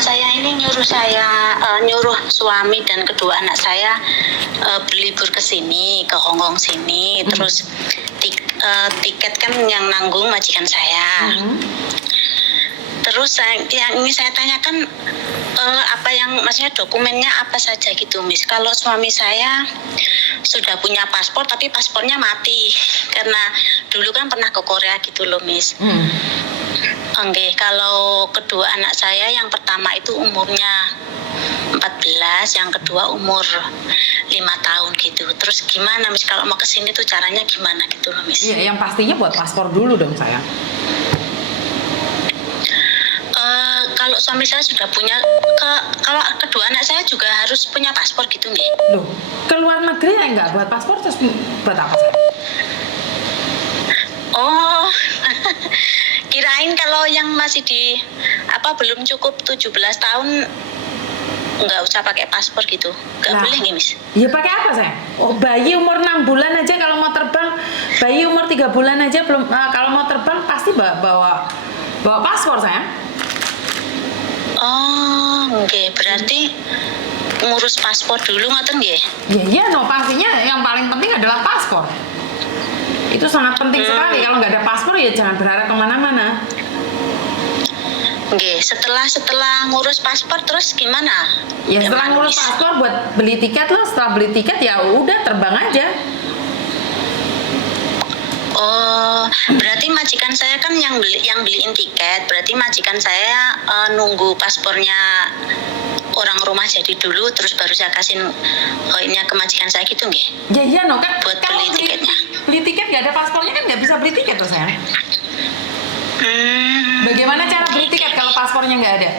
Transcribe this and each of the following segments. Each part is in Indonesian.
saya ini nyuruh suami dan kedua anak saya berlibur ke sini, ke Hong Kong sini. Terus tiket kan yang nanggung majikan saya. Terus yang ini saya tanyakan apa yang maksudnya dokumennya apa saja gitu, Miss. Kalau suami saya sudah punya paspor tapi paspornya mati karena dulu kan pernah ke Korea gitu loh, Miss. Oke, kalau kedua anak saya yang pertama itu umurnya 14, yang kedua umur 5 tahun gitu. Terus gimana, Miss, kalau mau ke sini tuh caranya gimana gitu loh, Miss? Iya, yang pastinya buat paspor dulu dong, sayang. Kalau suami saya sudah punya, kalau kedua anak saya juga harus punya paspor gitu nggih? Loh, ke luar negeri ya nggak buat paspor, terus buat apa, sayang? Oh, kirain kalau yang masih belum cukup 17 tahun nggak usah pakai paspor gitu. Nggak boleh nggih, Miss? Ya pakai apa, sayang? Oh, bayi umur 6 bulan aja kalau mau terbang, bayi umur 3 bulan aja belum kalau mau terbang pasti bawa paspor, sayang. Oh, oke. Berarti ngurus paspor dulu ngoten nggih? Iya, no, pastinya yang paling penting adalah paspor. Itu sangat penting sekali. Kalau nggak ada paspor ya jangan berharap kemana-mana. Oke, setelah ngurus paspor terus gimana? Ya setelah ngurus paspor buat beli tiket loh. Setelah beli tiket ya udah terbang aja. Oh, berarti majikan saya kan yang beliin tiket. Berarti majikan saya nunggu paspornya orang rumah jadi dulu, terus baru saya kasih ini ke majikan saya gitu nggih? Ya iya, no, kan buat beli tiketnya. Beli tiket nggak ada paspornya kan nggak bisa beli tiket tuh, sayang. Bagaimana cara beli tiket kalau paspornya nggak ada?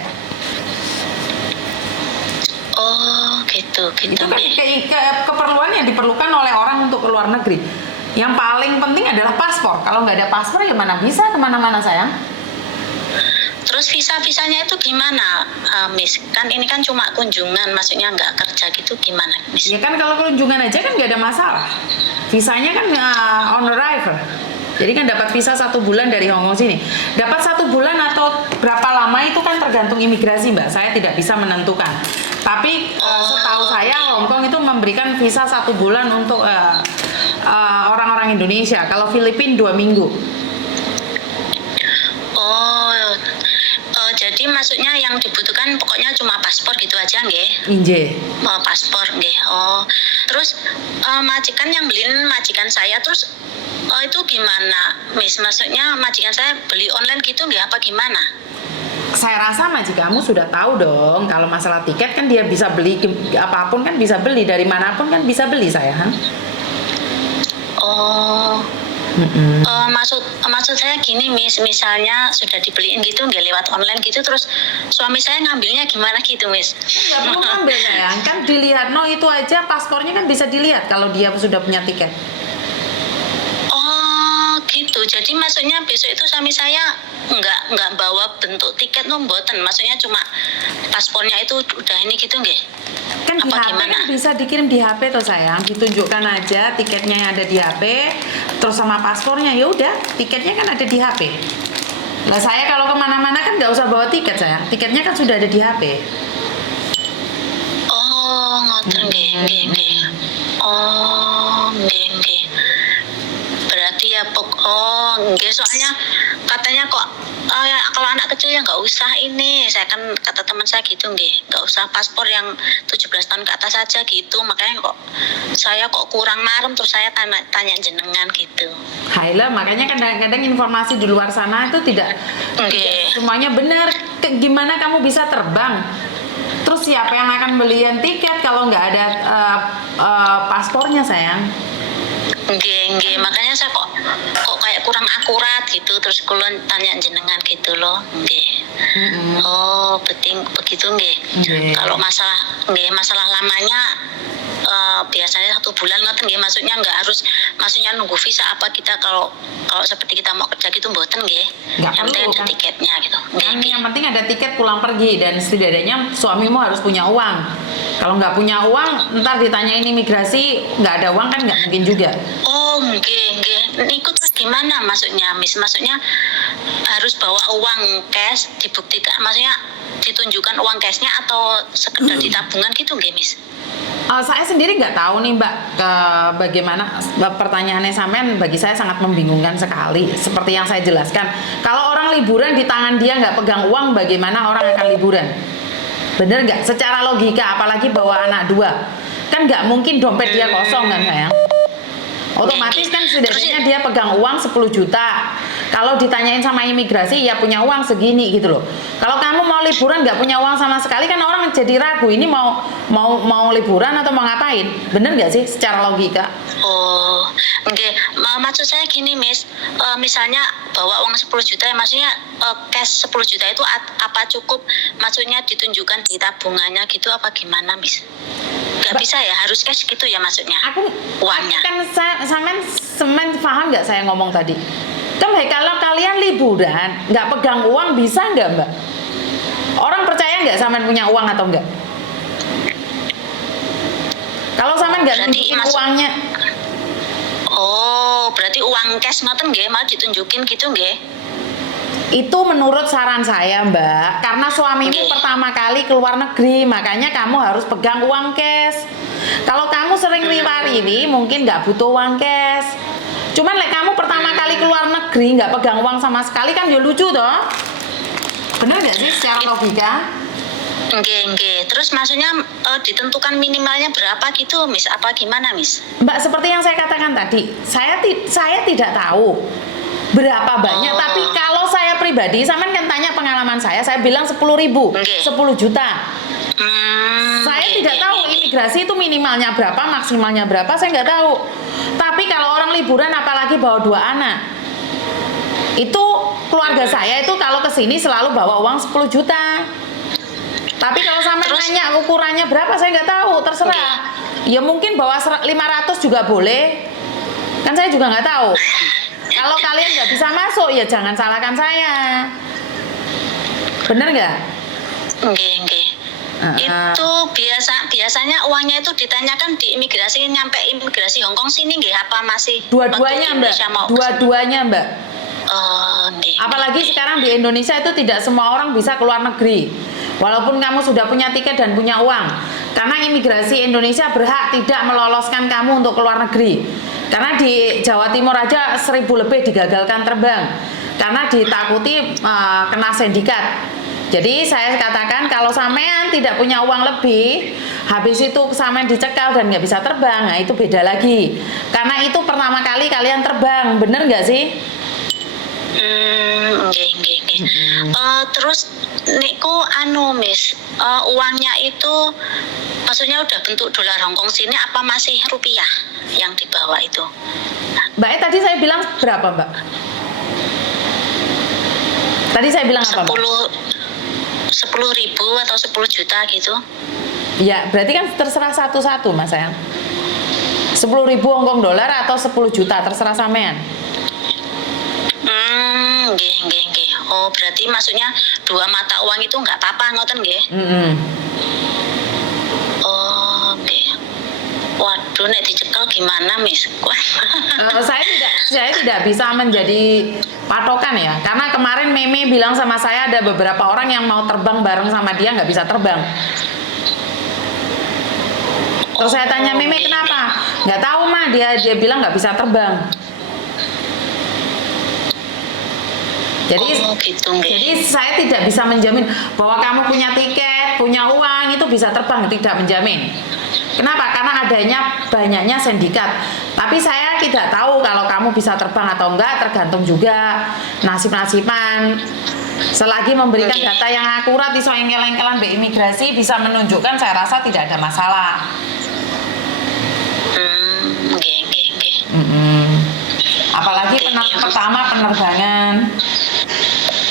Oh, gitu. Itu kan keperluan yang diperlukan oleh orang untuk ke luar negeri. Yang paling penting adalah paspor. Kalau nggak ada paspor ya mana bisa kemana-mana, sayang. Terus visanya itu gimana, Miss? Kan ini kan cuma kunjungan, maksudnya nggak kerja gitu, gimana, Miss? Ya kan kalau kunjungan aja kan nggak ada masalah. Visanya kan on arrival. Jadi kan dapat visa 1 bulan dari Hong Kong sini. Dapat 1 bulan atau berapa lama itu kan tergantung imigrasi, Mbak. Saya tidak bisa menentukan. Tapi setahu saya Hong Kong itu memberikan visa 1 bulan untuk orang-orang Indonesia. Kalau Filipina 2 minggu. Jadi maksudnya yang dibutuhkan pokoknya cuma paspor gitu aja nggih? Inje. Paspor nggih. Oh. Terus majikan yang beliin majikan saya, terus itu gimana, Miss? Maksudnya majikan saya beli online gitu nggih apa gimana? Saya rasa majikanmu sudah tahu dong kalau masalah tiket kan dia bisa beli apapun, kan bisa beli dari manapun, kan bisa beli, sayang. Oh. Maksud saya gini, Miss, misalnya sudah dibeliin gitu nggak lewat online gitu, terus suami saya ngambilnya gimana gitu, Miss? Nggak perlu ngambil, sayang, kan dilihat, no, itu aja paspornya kan bisa dilihat kalau dia sudah punya tiket. Oh gitu, jadi maksudnya besok itu suami saya nggak bawa bentuk tiket, no, mboten, maksudnya cuma paspornya itu udah ini gitu nggih? Kan di HP kan bisa dikirim di HP tuh, sayang, ditunjukkan aja tiketnya yang ada di HP terus sama paspornya, ya udah tiketnya kan ada di HP. Lah saya kalau kemana-mana kan nggak usah bawa tiket, sayang, tiketnya kan sudah ada di HP. Oh, ngoten nggih. Oh, nggih. Berarti ya nggih, soalnya katanya kok kalau anak kecil ya nggak usah ini, saya kan kata teman saya gitu nggih, nggak usah paspor yang 17 tahun ke atas saja gitu, makanya saya kurang marem, terus saya tanya jenengan gitu. Haila, makanya kadang-kadang informasi di luar sana itu tidak semuanya benar. Gimana kamu bisa terbang? Terus siapa yang akan beliin tiket kalau nggak ada paspornya, sayang? Nggih, makanya saya kok kayak kurang akurat gitu, terus kulon tanya jenengan gitu loh, nggih. Oh, begitu nggih. Kalau masalah lamanya biasanya 1 bulan ngoten nggih, maksudnya nunggu visa apa kita kalau seperti kita mau kerja gitu mboten nggih. Yang penting ada tiketnya gitu. Yang penting ada tiket pulang pergi, dan setidaknya suamimu harus punya uang. Kalau nggak punya uang, ntar ditanyain imigrasi nggak ada uang kan nggak mungkin juga. Oh, nggih. Ikut gimana maksudnya, Miss? Maksudnya harus bawa uang cash dibuktikan, maksudnya ditunjukkan uang cashnya atau sekedar di tabungan gitu nggih, Miss? Saya sendiri nggak tahu nih Mbak, bagaimana pertanyaannya sampean bagi saya sangat membingungkan sekali. Seperti yang saya jelaskan, kalau orang liburan di tangan dia nggak pegang uang, bagaimana orang akan liburan? Bener nggak? Secara logika, apalagi bawa anak 2, kan nggak mungkin dompet dia kosong kan sayang? Otomatis kan setidaknya dia pegang uang 10 juta. Kalau ditanyain sama imigrasi, ya punya uang segini gitu loh. Kalau kamu mau liburan nggak punya uang sama sekali, kan orang jadi ragu, ini mau liburan atau mau ngapain? Bener nggak sih secara logika? Oh, oke. Maksud saya gini, Miss. Misalnya bawa uang 10 juta, maksudnya cash 10 juta itu apa cukup? Maksudnya ditunjukkan di tabungannya gitu apa gimana, Miss? Gak bisa ya, harus cash gitu ya maksudnya? Uangnya. Kan semen paham nggak saya ngomong tadi? Kan kalau kalian liburan nggak pegang uang, bisa nggak Mbak? Orang percaya nggak samen punya uang atau enggak? Kalau samen nggak tunjukin uangnya. Oh, berarti uang cash ngoten nggih, mau ditunjukin gitu nggih? Itu menurut saran saya Mbak, karena suamimu pertama kali keluar negeri, makanya kamu harus pegang uang cash. Kalau kamu sering riwa-riwi, mungkin nggak butuh uang cash. Cuman kamu pertama kali keluar negeri nggak pegang uang sama sekali, kan ya lucu toh? Bener nggak sih secara logika? Nggih. Terus maksudnya ditentukan minimalnya berapa gitu, Miss? Apa gimana, Miss? Mbak, seperti yang saya katakan tadi, saya tidak tahu berapa banyak, tapi kalau saya pribadi, sampean kan tanya pengalaman saya bilang 10.000, 10 juta. Saya tidak tahu imigrasi itu minimalnya berapa, maksimalnya berapa, saya nggak tahu. Tapi kalau orang liburan, apalagi bawa 2 anak, itu keluarga saya itu kalau kesini selalu bawa uang 10 juta. Tapi kalau sampean nanya ukurannya berapa, saya nggak tahu, terserah. Ya mungkin bawa 500 juga boleh, kan saya juga nggak tahu. Kalau kalian nggak bisa masuk, ya jangan salahkan saya. Bener nggak? Nggih. Itu biasanya uangnya itu ditanyakan di imigrasi, nyampe imigrasi Hongkong sini nggih, apa masih dua-duanya Mbak? Dua-duanya Mbak. Apalagi sekarang di Indonesia itu tidak semua orang bisa keluar negeri, walaupun kamu sudah punya tiket dan punya uang, karena imigrasi Indonesia berhak tidak meloloskan kamu untuk keluar negeri. Karena di Jawa Timur aja 1.000 lebih digagalkan terbang karena ditakuti kena sindikat. Jadi saya katakan, kalau sampean tidak punya uang lebih, habis itu sampean dicekal dan nggak bisa terbang, nah itu beda lagi. Karena itu pertama kali kalian terbang, bener nggak sih? Nggih. Terus niku Miss, uangnya itu maksudnya udah bentuk dolar Hongkong sini apa masih rupiah yang dibawa itu? Mbak, tadi saya bilang berapa Mbak? Tadi saya bilang apa Mbak? 10.000 atau 10 juta gitu. Ya, berarti kan terserah satu-satu Mas sayang. 10.000 Hongkong dolar atau 10 juta, terserah sampean. Nggih. Oh, berarti maksudnya 2 mata uang itu nggak apa-apa ngoten nggih? Oh, nggih. Waduh, nek dicekal gimana, Miss? Saya tidak bisa menjadi patokan ya, karena kemarin Meme bilang sama saya ada beberapa orang yang mau terbang bareng sama dia nggak bisa terbang. Terus saya tanya Meme kenapa? Nggak tahu mah, dia bilang nggak bisa terbang. Jadi saya tidak bisa menjamin bahwa kamu punya tiket, punya uang itu bisa terbang, tidak menjamin. Kenapa? Karena adanya banyaknya sindikat. Tapi saya tidak tahu kalau kamu bisa terbang atau enggak, tergantung juga nasib-nasiban. Selagi memberikan data yang akurat, iso engkel-engkelan be imigrasi bisa menunjukkan, saya rasa tidak ada masalah. Apalagi pertama penerbangan.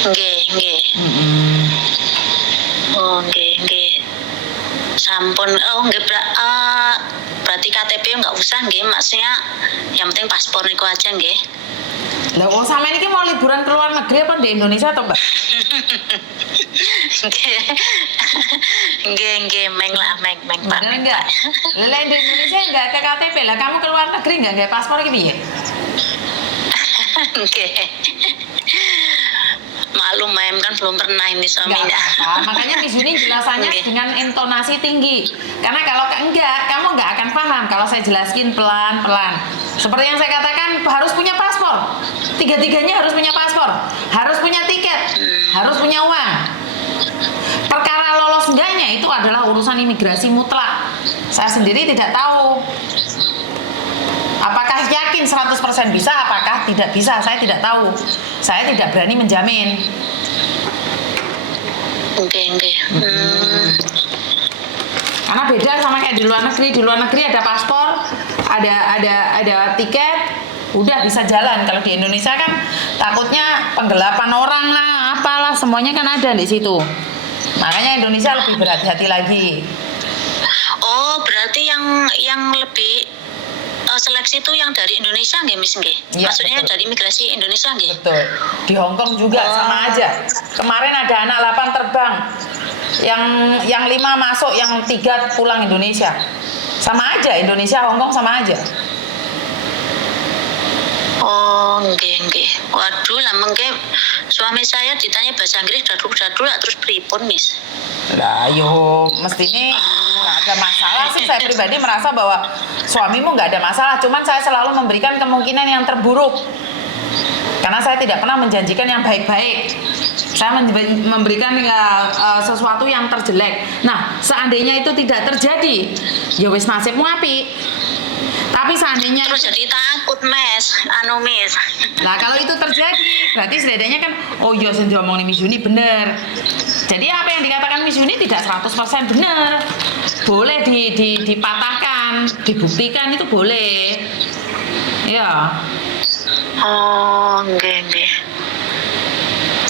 Nggih. Oh, nggih. Sampun. Oh, nggih, berarti KTP nggak usah nggih, maksudnya yang penting paspor niku aja nggih. Lah wong sampean iki mau liburan ke luar negeri apa di Indonesia atau Mbak? Nggih, meng Pak. Enggak. Lah di Indonesia enggak ke KTP, lah kamu ke luar negeri enggak paspor iki piye? Oke. Maklum Mem kan belum pernah ini Nggak suaminya. apa-apa. Makanya Miss Yuni jelasannya Oke. dengan intonasi tinggi. Karena kalau enggak, kamu nggak akan paham kalau saya jelaskin pelan-pelan. Seperti yang saya katakan, harus punya paspor. Tiga-tiganya harus punya paspor. Harus punya tiket. Harus punya uang. Perkara lolos enggaknya itu adalah urusan imigrasi mutlak. Saya sendiri tidak tahu. Apakah yakin 100% bisa, apakah tidak bisa, saya tidak tahu. Saya tidak berani menjamin. Oke. Karena beda sama kayak di luar negeri. Di luar negeri ada paspor, ada tiket, udah bisa jalan. Kalau di Indonesia kan takutnya penggelapan orang lah, apalah semuanya kan ada di situ. Makanya Indonesia lebih berhati-hati lagi. Oh, berarti yang lebih seleksi itu yang dari Indonesia nggih, Miss nggih? Iya, Maksudnya betul. dari imigrasi Indonesia nggih? Betul. Di Hong Kong juga sama aja. Kemarin ada anak 8 terbang. Yang 5 masuk, yang 3 pulang Indonesia. Sama aja, Indonesia, Hong Kong sama aja. Oh, nggih. Waduh, lah mengke suami saya ditanya bahasa Inggris dadul-dadul terus pripun, Miss? Lah yo mestinya nggak ada masalah sih. Saya pribadi merasa bahwa suamimu nggak ada masalah, cuman saya selalu memberikan kemungkinan yang terburuk karena saya tidak pernah menjanjikan yang baik-baik. Saya memberikan sesuatu yang terjelek. Nah, seandainya itu tidak terjadi, ya wis nasibmu api. Tapi seandainya Terus jadi takut, Miss. Miss. Nah, kalau itu terjadi, berarti setidaknya kan, oh iya, yang diomongin Miss Yuni benar. Jadi apa yang dikatakan Miss Yuni tidak 100% benar. Boleh dipatahkan, dibuktikan itu boleh. Ya. Oh, nggih.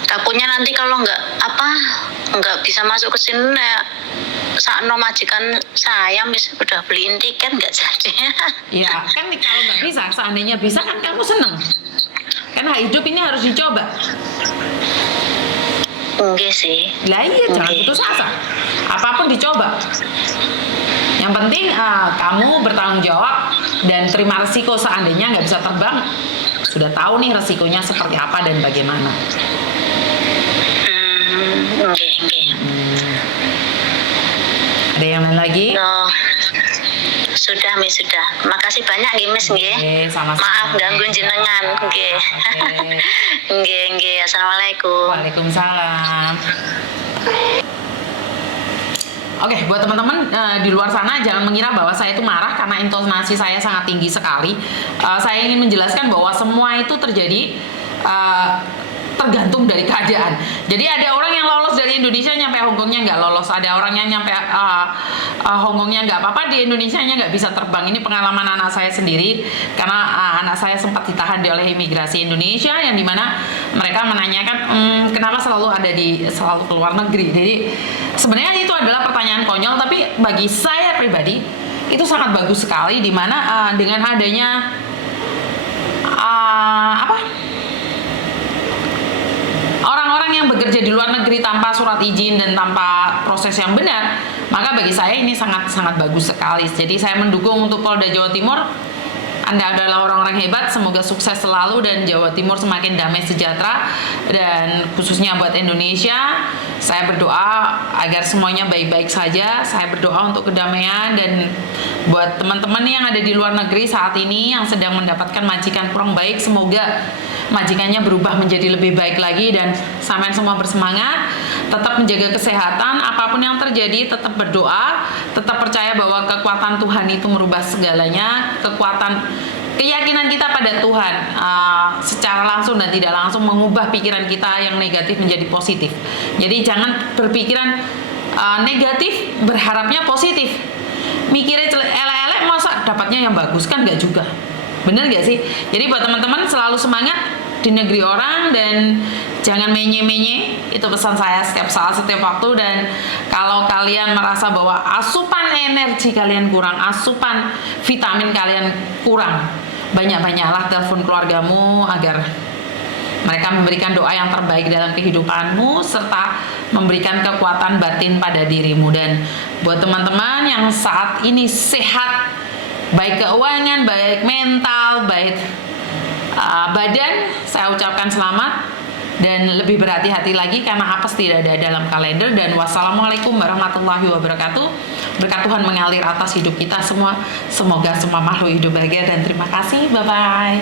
Takutnya nanti kalau nggak bisa masuk ke sini, sakno majikan saya Miss udah beliin tiket nggak jadi. Ya, kan kalau nggak bisa, seandainya bisa kan kamu seneng. Karena hidup ini harus dicoba. Enggak sih. Lah iya, jangan Oke. putus asa. Apapun dicoba. Yang penting kamu bertanggung jawab dan terima resiko seandainya nggak bisa terbang. Sudah tahu nih resikonya seperti apa dan bagaimana. Nggih. Ada yang lain lagi? No. Sudah, Miss, sudah. Makasih banyak nggih, Miss nggih. Oke, sama-sama. Maaf ganggu jenengan, nggih. Oke. Nggih. Assalamualaikum. Waalaikumsalam. Oke, buat teman-teman di luar sana jangan mengira bahwa saya itu marah karena intonasi saya sangat tinggi sekali. Saya ingin menjelaskan bahwa semua itu terjadi tergantung dari keadaan. Jadi ada orang yang lolos dari Indonesia nyampe Hongkongnya nggak lolos, ada orang yang nyampe Hongkongnya nggak apa-apa, di Indonesianya nggak bisa terbang. Ini pengalaman anak saya sendiri karena anak saya sempat ditahan oleh imigrasi Indonesia yang dimana mereka menanyakan kenapa selalu keluar negeri. Jadi sebenarnya itu adalah pertanyaan konyol, tapi bagi saya pribadi itu sangat bagus sekali dimana dengan adanya orang-orang yang bekerja di luar negeri tanpa surat izin dan tanpa proses yang benar, maka bagi saya ini sangat bagus sekali. Jadi saya mendukung untuk Polda Jawa Timur. Anda adalah orang-orang hebat, semoga sukses selalu dan Jawa Timur semakin damai sejahtera, dan khususnya buat Indonesia, saya berdoa agar semuanya baik-baik saja. Saya berdoa untuk kedamaian, dan buat teman-teman yang ada di luar negeri saat ini yang sedang mendapatkan majikan kurang baik, semoga majikannya berubah menjadi lebih baik lagi, dan sampean semua bersemangat, tetap menjaga kesehatan, apapun yang terjadi tetap berdoa, tetap percaya bahwa kekuatan Tuhan itu merubah segalanya. Keyakinan kita pada Tuhan secara langsung dan tidak langsung mengubah pikiran kita yang negatif menjadi positif. Jadi jangan berpikiran negatif berharapnya positif. Mikirnya elek-elek masa dapatnya yang bagus, kan nggak juga. Bener nggak sih? Jadi buat teman-teman selalu semangat di negeri orang dan jangan menye-menye. Itu pesan saya setiap saat, setiap waktu. Dan kalau kalian merasa bahwa asupan energi kalian kurang, asupan vitamin kalian kurang, banyak-banyaklah telepon keluargamu agar mereka memberikan doa yang terbaik dalam kehidupanmu serta memberikan kekuatan batin pada dirimu. Dan buat teman-teman yang saat ini sehat, baik keuangan, baik mental, baik Badan saya ucapkan selamat dan lebih berhati-hati lagi karena apes tidak ada dalam kalender. Dan wassalamualaikum warahmatullahi wabarakatuh. Berkat Tuhan mengalir atas hidup kita semua. Semoga semua makhluk hidup bahagia dan terima kasih. Bye bye.